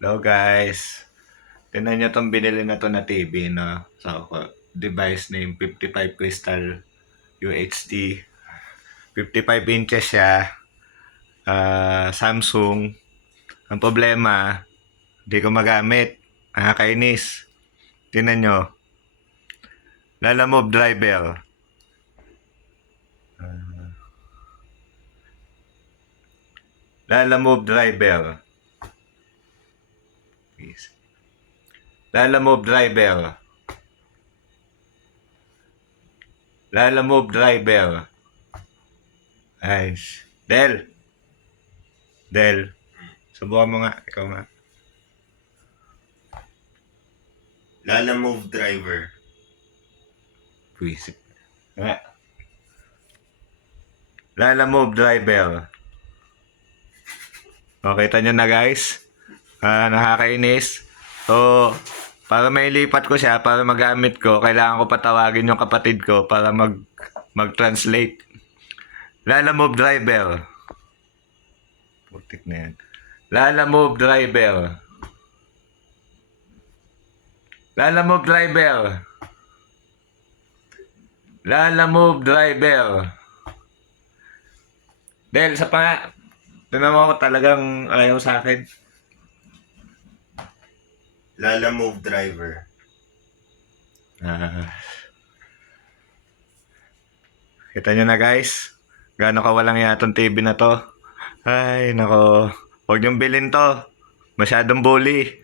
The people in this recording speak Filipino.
Hello guys. Tingnan nyo tong binili na to na TV, no? So, device name 55 Crystal UHD. 55 inches siya. Samsung. Ang problema, di ko magamit. Nakakainis. Tingnan nyo. Lalamove driver. Lalamove driver. Please. Lalamove driver. Lalamove driver. Ayos. Del. Subukan mo nga. Ikaw nga. Lalamove driver. Puisip. Nga. Lalamove driver. O, kita nyo na guys. Nakakainis. So, para mailipat ko siya, para magamit ko, kailangan ko patawagin yung kapatid ko para mag-translate. Lalamove driver. Putik na yan. Lalamove driver. Lalamove driver. Lalamove driver. Del, sa pa nga. Tignan mo ako talagang ayaw sa akin. Lalamove driver. Kita nyo na guys. Gaano kawalang yatong TV na to. Ay, nako. Huwag niyong bilhin to. Masyadong bully.